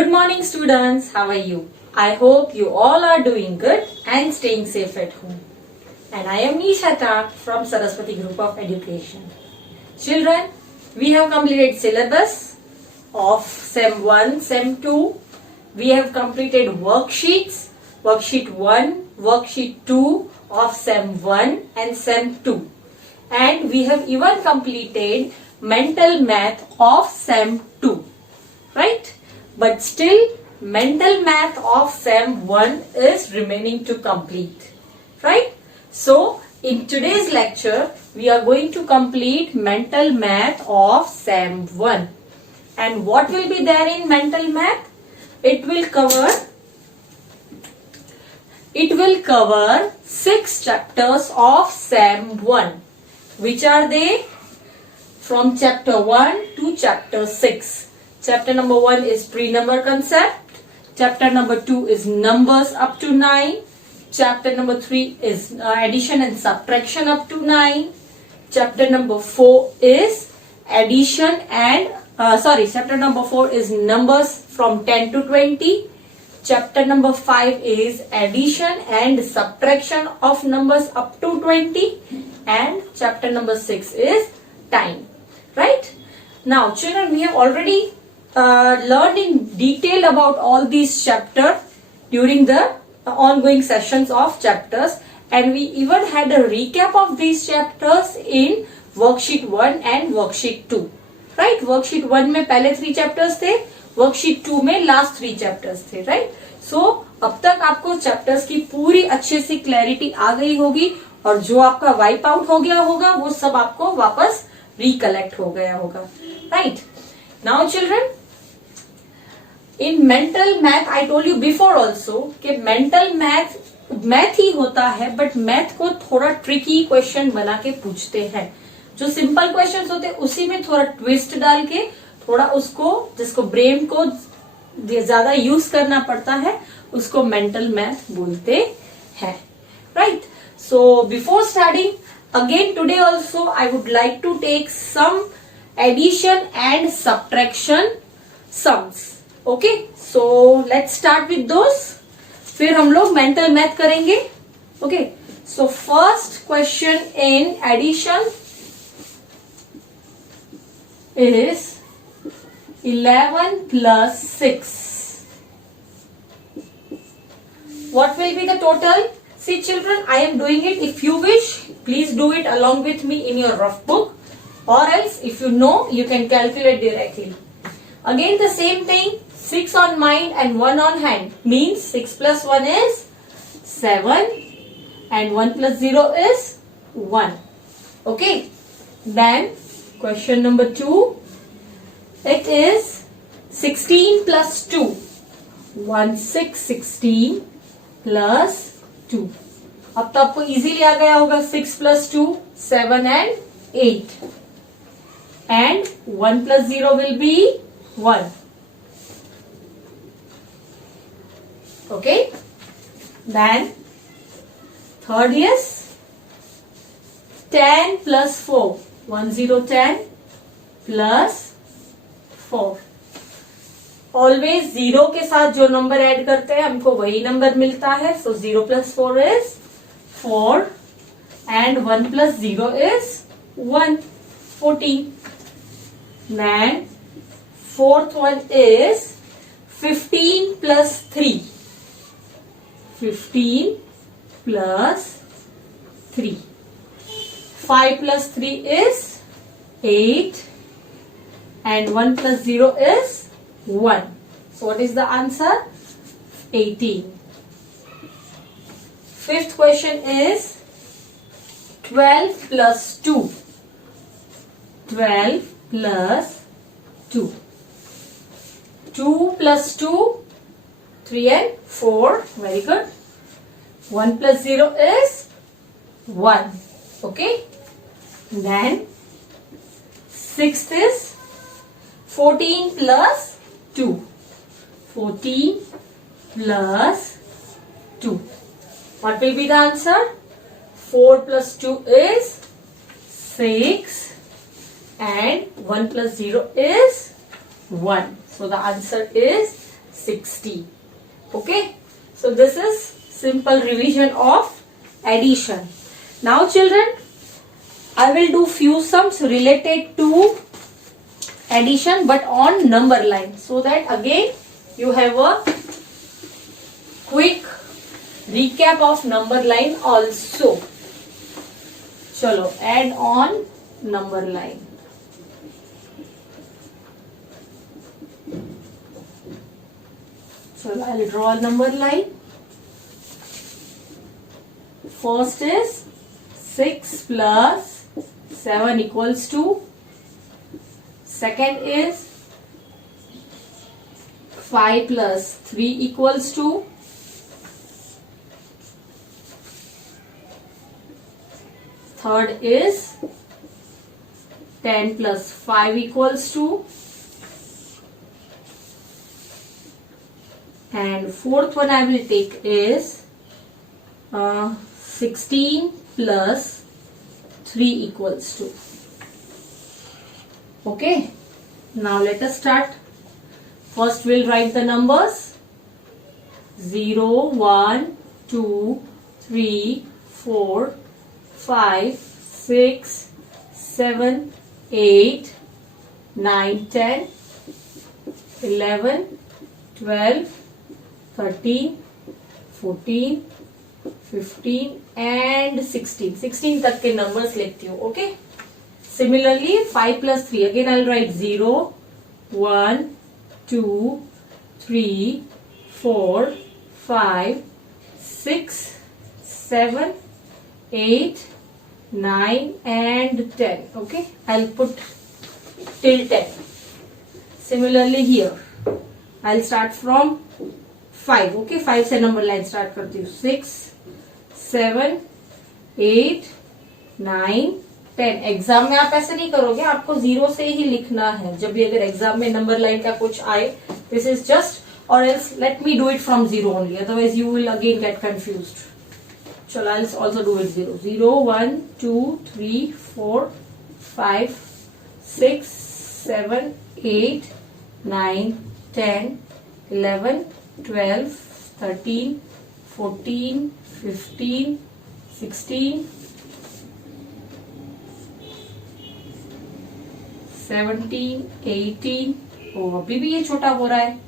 Good morning students, how are you? I hope you all are doing good and staying safe at home. And I am Nishata from Saraswati Group of Education. Children, we have completed syllabus of SEM 1, SEM 2. We have completed worksheets, worksheet 1, worksheet 2 of SEM 1 and SEM 2. And we have even completed mental math of SEM 2. Right? But still mental math of SEM 1 is remaining to complete. Right? So in today's lecture we are going to complete mental math of SEM 1. And what will be there in mental math? It will cover 6 chapters of SEM 1. Which are they? From chapter 1 to chapter 6. Chapter number 1 is pre-number concept. Chapter number 2 is numbers up to 9. Chapter number 3 is addition and subtraction up to 9. Chapter number 4 is chapter number 4 is numbers from 10 to 20. Chapter number 5 is addition and subtraction of numbers up to 20. And chapter number 6 is time. Right? Now children, we have already learned in detail about all these chapters during the ongoing sessions of chapters, and we even had a recap of these chapters in worksheet 1 and worksheet 2. Right? Worksheet 1 में पहले 3 chapters थे, worksheet 2 में last 3 chapters थे. Right? So अब तक आपको chapters की पूरी अच्छे से clarity आ गई होगी, और जो आपका वाइप आउट हो गया होगा वो सब आपको वापस रिकलेक्ट हो गया होगा. Right? Now children, in mental math I told you before also कि मेंटल मैथ ही होता है, बट मैथ को थोड़ा ट्रिकी क्वेश्चन बना के पूछते हैं. जो सिंपल क्वेश्चंस होते हैं उसी में थोड़ा ट्विस्ट डाल के थोड़ा उसको, जिसको ब्रेन को ज्यादा यूज करना पड़ता है, उसको मेंटल मैथ बोलते हैं. Right? So before starting, again today also I would like to take some addition and subtraction sums. Okay, so let's start with those. फिर हम लोग mental math करेंगे. Okay, so first question in addition is 11 plus 6. What will be the total? See children, I am doing it. If you wish, please do it along with me in your rough book, or else if you know, you can calculate directly. Again the same thing, 6 on mind and 1 on hand means 6 plus 1 is 7 and 1 plus 0 is 1. Okay. Then question number 2, it is 16 plus 2. 1 6 16 plus 2. अब तो आपको easily आ गया होगा. 6 plus 2 7 and 8, and 1 plus 0 will be 1. Okay. Then third is 10 plus 4. 1 0 10 plus 4. Always 0 के साथ जो number add करते हैं हमको वही नंबर मिलता है. सो 0 plus 4 is 4 and 1 plus 0 is 1. 14. Then fourth one is 15 plus 3. 15 plus 3. 5 plus 3 is 8 and 1 plus 0 is 1. So what is the answer? 18. Fifth question is 12 plus 2. 12 plus 2. 2 plus 2, 3 and 4. Very good. 1 plus 0 is 1. Okay. Then sixth is 14 plus 2. 14 plus 2. What will be the answer? 4 plus 2 is 6 and 1 plus 0 is 1. So the answer is 60. Okay, so this is simple revision of addition. Now children, I will do few sums related to addition but on number line, so that again you have a quick recap of number line also. Chalo, add on number line. So I'll draw a number line. First is 6 plus 7 equals to. Second is 5 plus 3 equals to. Third is 10 plus 5 equals to. And fourth one I will take is 16 plus 3 equals to. Okay, now let us start. First we'll write the numbers 0, 1, 2, 3, 4, 5, 6, 7, 8, 9, 10, 11, 12, 13, 14, 15 and 16. 16 तक के numbers लिखती हूँ. Okay. Similarly 5 plus 3. Again I'll write 0, 1, 2, 3, 4, 5, 6, 7, 8, 9 and 10. Okay. I'll put till 10. Similarly here I'll start from 5. Okay, 5 से number line start करती हूँ. 6, 7, 8, 9, 10. Exam में आप ऐसे नहीं करोगे, आपको 0 से ही लिखना है. जब भी अगर एग्जाम में नंबर लाइन का कुछ आए, दिस इज जस्ट, और else let me do it from 0 only, otherwise you will again get confused. चलो आई ऑल्सो डू इट 0. 0, 1, 2, 3, 4, 5, 6, 7, 8, 9, 10, 11, 12, 13, 14, 15, 16, 17, 18. ओ अभी भी ये छोटा हो रहा है.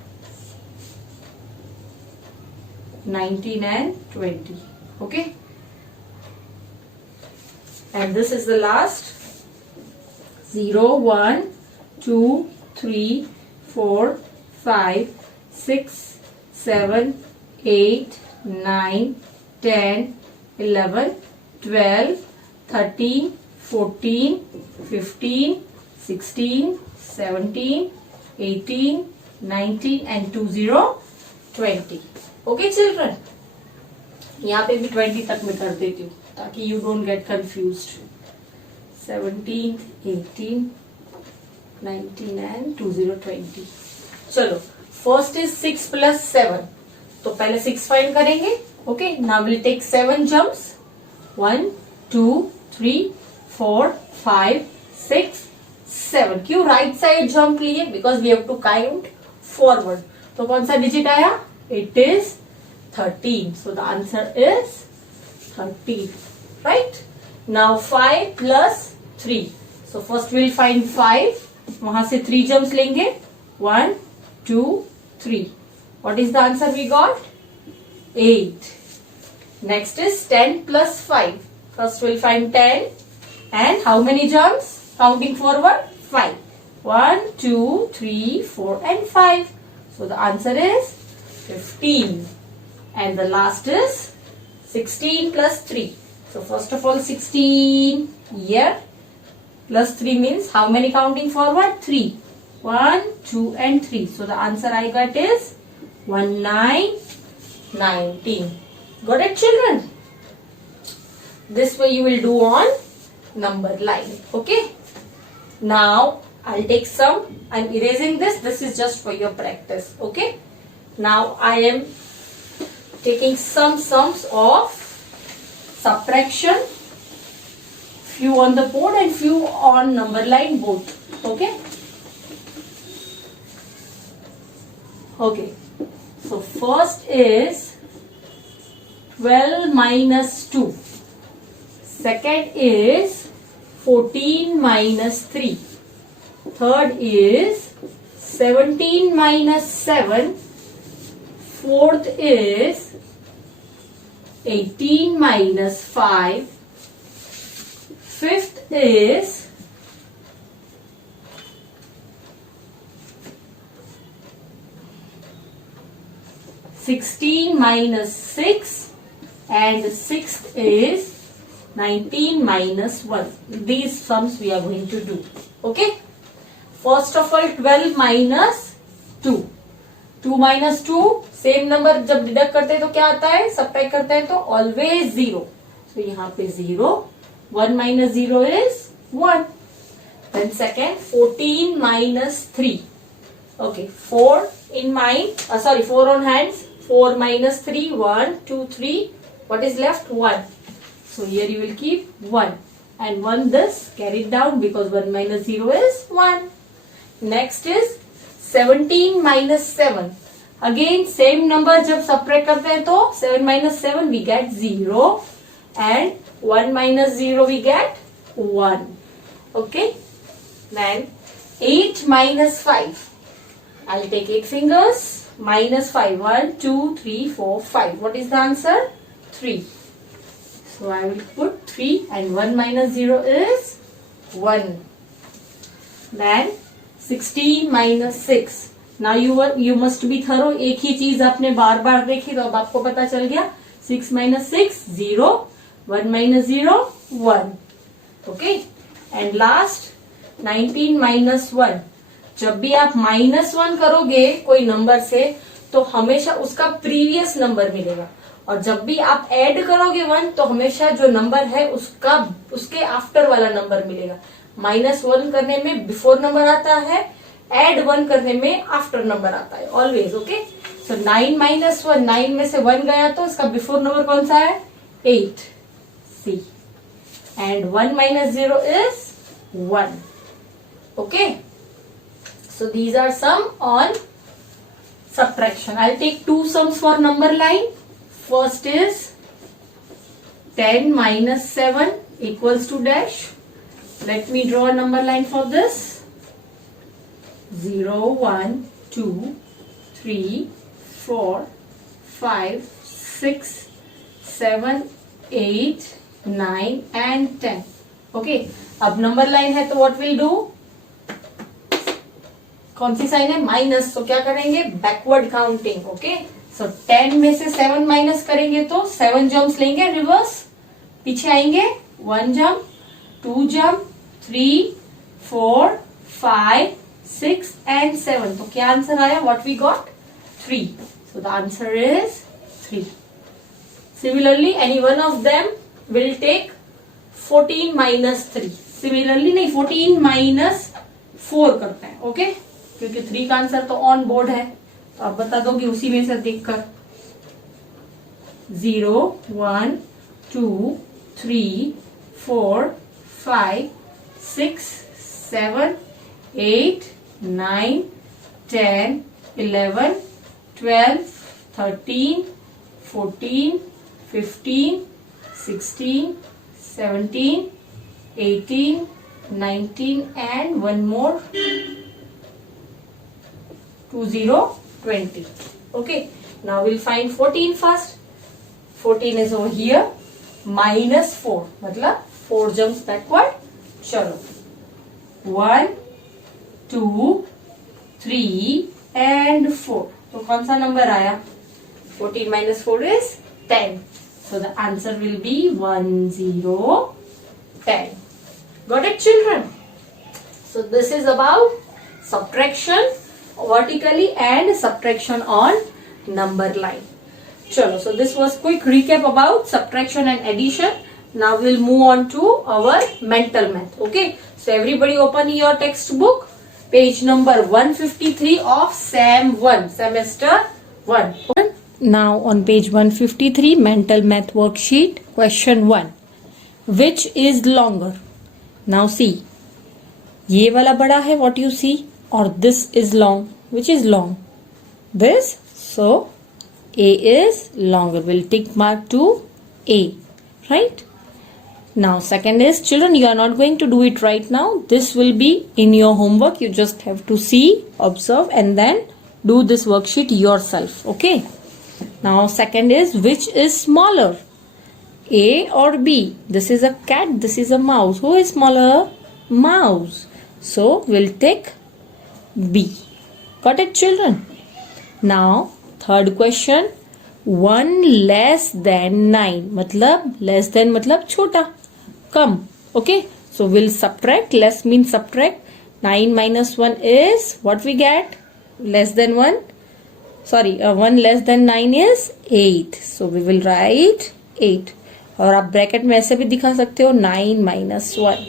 19 and 20. Okay. And this is the last. 0, 1, 2, 3, 4, 5, 6, 7, 8, 9, 10, 11, 12, 13, 14, 15, 16, 17, 18, 19 and 20, 20. Okay children? यहाँ पे भी 20 तक मैं कर देती हूँ ताकि you don't get confused. 17, 18, 19 and 20, 20. चलो, first is 6 plus 7. तो पहले 6 फाइंड करेंगे. Okay, now we'll take 7 jumps. 1, 2, 3, 4, 5, 6, 7. क्यों राइट साइड जंप लिए? Because we have to count forward. तो कौन सा डिजिट आया? It is 13. So the answer is 13. Right? Now 5 plus 3. So first we'll find 5. वहां से 3 jumps लेंगे. 1, 2, 3. What is the answer we got? 8. Next is 10 plus 5. First we'll find 10. And how many jumps? Counting forward? 5. 1, 2, 3, 4 and 5. So the answer is 15. And the last is 16 plus 3. So first of all 16 here. Plus 3 means how many counting forward? 3. 1, 2 and 3. So the answer I got is 19. Got it children? This way you will do on number line. Okay. Now I'll take some. I'm erasing this. This is just for your practice. Okay. Now I am taking some sums of subtraction. Few on the board and few on number line both. Okay. Okay. So first is 12 minus 2. Second is 14 minus 3. Third is 17 minus 7. Fourth is 18 minus 5. Fifth is 16 minus 6, and sixth is 19 minus 1. These sums we are going to do. Okay. First of all 12 minus 2. 2 minus 2 same number जब deduct करते हैं तो क्या आता है, subtract करते हैं तो ऑलवेज 0. तो यहाँ पे 0. 1 minus 0 is 1. Then second 14 minus 3. Okay, 4 in mind, 4 on hands. 4 minus 3, 1, 2, 3. What is left? 1. So here you will keep 1. And 1 this, carry it down because 1 minus 0 is 1. Next is 17 minus 7. Again same number जब subtract करते हैं तो 7 minus 7 we get 0. And 1 minus 0 we get 1. Okay. Then 8 minus 5. I'll take 8 fingers. Minus 5. 1, 2, 3, 4, 5. What is the answer? 3. So I will put 3 and 1 minus 0 is 1. Then 16 minus 6. Now you must be thorough. एक ही चीज आपने बार बार देखी तो अब आपको पता चल गया. 6 minus 6, 0. 1 minus 0, 1. Okay. And last 19 minus 1. जब भी आप -1 करोगे कोई नंबर से तो हमेशा उसका प्रीवियस नंबर मिलेगा, और जब भी आप ऐड करोगे 1 तो हमेशा जो नंबर है उसके आफ्टर वाला नंबर मिलेगा. -1 करने में बिफोर नंबर आता है, ऐड 1 करने में आफ्टर नंबर आता है ऑलवेज. ओके. सो 9 minus 1, 9 में से 1 गया तो इसका बिफोर नंबर कौन सा है? 8. C. And 1 minus 0 is 1. Okay. So these are sum on subtraction. I'll take 2 sums for number line. First is 10 minus 7 equals to dash. Let me draw a number line for this. 0, 1, 2, 3, 4, 5, 6, 7, 8, 9 and 10. Okay. अब number line है तो what we'll do? कौन सी sign है? Minus. तो क्या करेंगे? Backward counting. Okay. सो 10 में से 7 माइनस करेंगे तो 7 जम्प्स लेंगे रिवर्स, पीछे आएंगे. 1 जंप, 2 जंप, 3, 4, 5, 6 एंड 7. तो क्या आंसर आया? What we got? 3. So the answer is 3. Similarly any one of them will take 14 minus 3. Similarly नहीं, 14 minus 4 करते हैं. ओके. क्योंकि 3 का आंसर तो ऑन बोर्ड है तो आप बता दोगे उसी में से देखकर. 0, 1, 2, 3, 4, 5, 6, 7, 8, 9, 10, 11, 12, 13, 14, 15, 16, 17, 18, 19 and one more 20, 20. Okay. Now we'll find 14 first. 14 is over here. Minus 4. मतलब 4 jumps backward. चलो. 1, 2, 3 and 4. तो कौन सा नंबर आया? 14 minus 4 is 10. So the answer will be 1, 0, 10. Got it, children? So this is about subtraction vertically and subtraction on number line. Chalo, so this was quick recap about subtraction and addition. Now we'll move on to our mental math. Okay, so everybody open your textbook, page number 153 of SAM 1, semester 1. Now on page 153, mental math worksheet, question 1. Which is longer? Now see, ये वाला बड़ा है what you see, or this is long. Which is long? This. So A is longer. We'll tick mark to A, right? Now second is, children, you are not going to do it right now. This will be in your homework. You just have to see, observe, and then do this worksheet yourself. Okay. Now second is, which is smaller, A or B? This is a cat, this is a mouse. Who is smaller? Mouse. So we'll take B. Got it, children? Now third question, 1 less than 9. मतलब less than मतलब छोटा, कम. Okay, so we'll subtract. Less means subtract. 9 minus 1 is what we get? Less than 1. Sorry, 1 less than 9 is 8. So we will write 8. और आप bracket में ऐसे भी दिखा सकते हो 9 minus 1.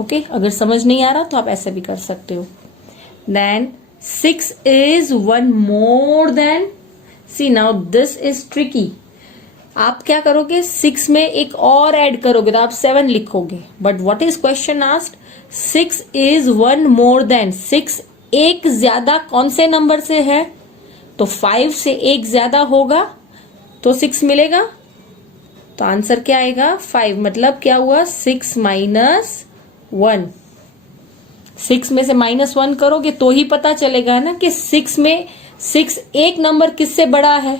ओके, अगर समझ नहीं आ रहा तो आप ऐसे भी कर सकते हो. Then 6 is 1 more than. See, now this is tricky. आप क्या करोगे? 6 में एक और ऐड करोगे तो आप 7 लिखोगे. But what is question asked? 6 is 1 more than. 6 एक ज्यादा कौन से नंबर से है? तो 5 से एक ज्यादा होगा तो 6 मिलेगा. तो आंसर क्या आएगा? 5. मतलब क्या हुआ? 6 minus 1. 6 में से -1 करोगे तो ही पता चलेगा ना कि 6 में 6 एक नंबर किससे बड़ा है,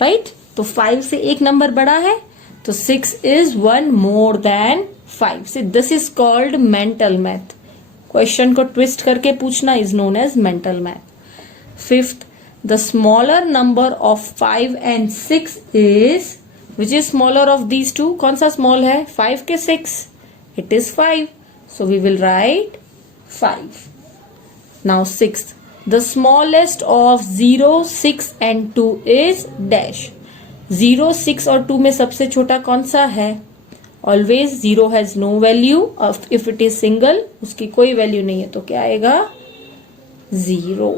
राइट? तो 5 से एक नंबर बड़ा है तो 6 is 1 more than 5. So this is called mental math. Question को ट्विस्ट करके पूछना is known as mental math. Fifth, the smaller number of 5 and 6 is, which is smaller of these two? कौन सा small है? 5 के 6. It is 5. So we will write 5. Now sixth, the smallest of 0, 6 and 2 is dash. 0, 6 और 2 में सबसे छोटा कौन सा है? Always 0 has no value. If it is single, उसकी कोई वैल्यू नहीं है तो क्या आएगा? 0.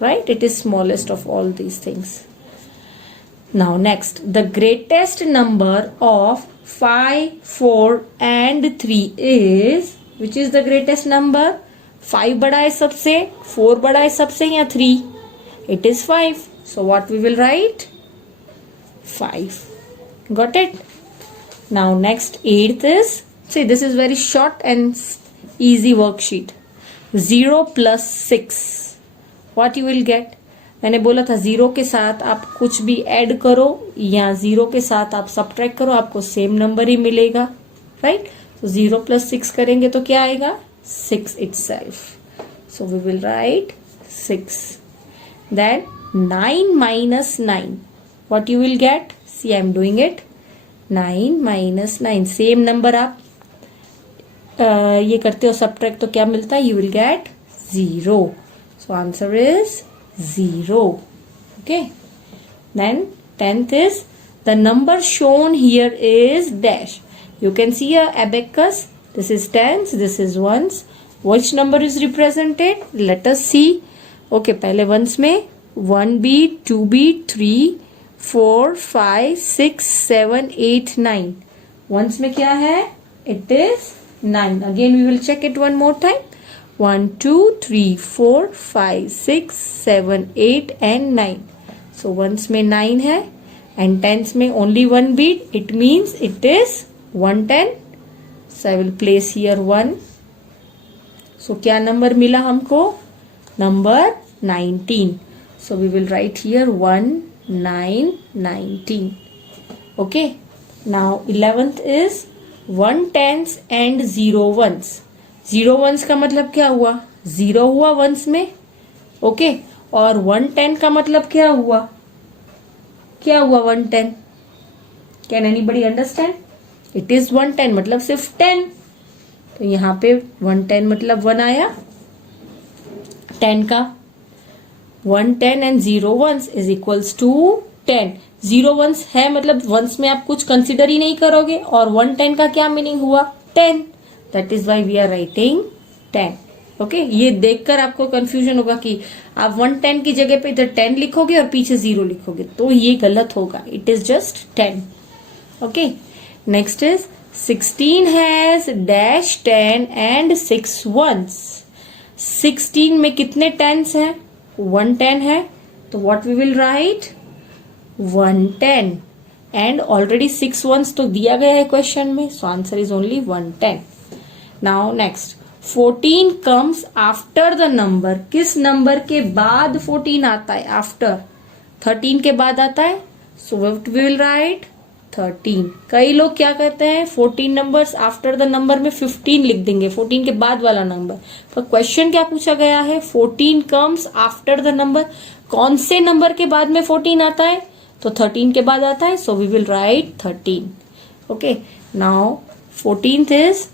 Right? It is smallest of all these things. Now next, the greatest number of 5, 4 and 3 is, which is the greatest number? 5 बड़ा है सबसे, 4 बड़ा है सबसे या 3? It is 5. So what we will write? 5. Got it? Now next, 8th is, see this is very short and easy worksheet. 0 plus 6. What you will get? मैंने बोला था 0 के साथ आप कुछ भी ऐड करो या 0 के साथ आप सब्ट्रैक्ट करो, आपको सेम नंबर ही मिलेगा, राइट? तो 0 plus 6 करेंगे तो क्या आएगा? 6 itself. So we will write 6. Then 9 minus 9. What you will get? See, I am doing it. 9 minus 9. Same number आप ये करते हो सब्ट्रैक्ट तो क्या मिलता है? You will get 0. So answer is 0. Okay. Then 10th is, the number shown here is dash. You can see a abacus. This is tens, this is ones. Which number is represented? Let us see. Okay, पहले ones में 1B, 2B, 3, 4, 5, 6, 7, 8, 9. Ones में क्या है? It is 9. Again we will check it one more time. 1, 2, 3, 4, 5, 6, 7, 8 and 9. So ones में 9 है and tens में only one beat. It means it is 110. So I will place here 1. So क्या number मिला हमको? Number 19. So we will write here 1, 9, 19. Okay. Now 11th is 1 tens and 0 ones. 0 ones का मतलब क्या हुआ? 0 हुआ ones में, ओके. और 110 का मतलब क्या हुआ? क्या हुआ 110? Can anybody understand? It is 110 मतलब सिर्फ 10. तो यहाँ पे 110 मतलब 1 आया. 10 का 110 and 0 ones is equals to 10. 0 ones है मतलब ones में आप कुछ कंसिडर ही नहीं करोगे. और 110 का क्या मीनिंग हुआ? 10. That is why we are writing 10. Okay, ये देखकर आपको कंफ्यूजन होगा कि आप 110 की जगह पे इधर 10 लिखोगे और पीछे 0 लिखोगे तो ये गलत होगा. It is just 10. Okay, next is 16 has dash 10 and 6 ones. 16 में कितने टेंस हैं? 110 है, तो what we will write 110 and already 6 ones तो दिया गया है क्वेश्चन में, so answer is only 110. Now next 14 comes after the number. किस नंबर के बाद 14 आता है? आफ्टर 13 के बाद आता है, so what we will write 13. कई लोग क्या करते हैं 14 नंबर्स आफ्टर द नंबर में 15 लिख देंगे, 14 के बाद वाला नंबर. पर क्वेश्चन क्या पूछा गया है 14 कम्स आफ्टर द नंबर. कौन से नंबर के बाद में 14 आता है? तो 13 के बाद आता है, so we will write 13. Okay, now 14th is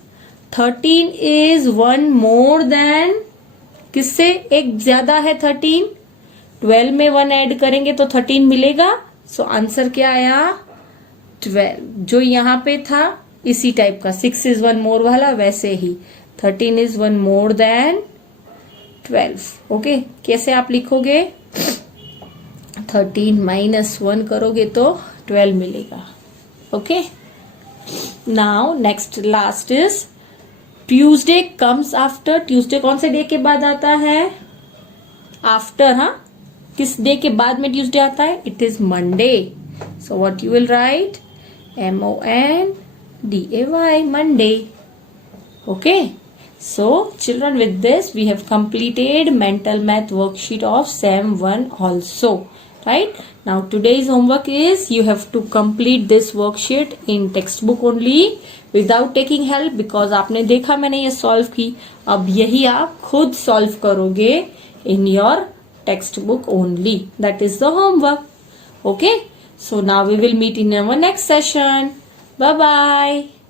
13 is 1 more than, किससे एक ज्यादा है 13? 12 में 1 ऐड करेंगे तो 13 मिलेगा. सो आंसर क्या आया 12. जो यहां पे था इसी टाइप का 6 इज 1 मोर वाला, वैसे ही 13 इज 1 मोर देन 12. ओके, कैसे आप लिखोगे 13 माइनस 1 करोगे तो 12 मिलेगा. Okay, now next last is Tuesday comes after. Tuesday कौन से डे के बाद आता है? आफ्टर. हाँ, किस डे के बाद में ट्यूसडे आता है? It is Monday. So what you will write MONDAY, Monday. Okay, so children, with this we have completed mental math worksheet of SEM 1 also. Right, now today's homework is you have to complete this worksheet in textbook only without taking help, because आपने देखा मैंने ये solve की. अब यही आप खुद solve करोगे in your textbook only. That is the homework. Okay, so now we will meet in our next session. Bye bye.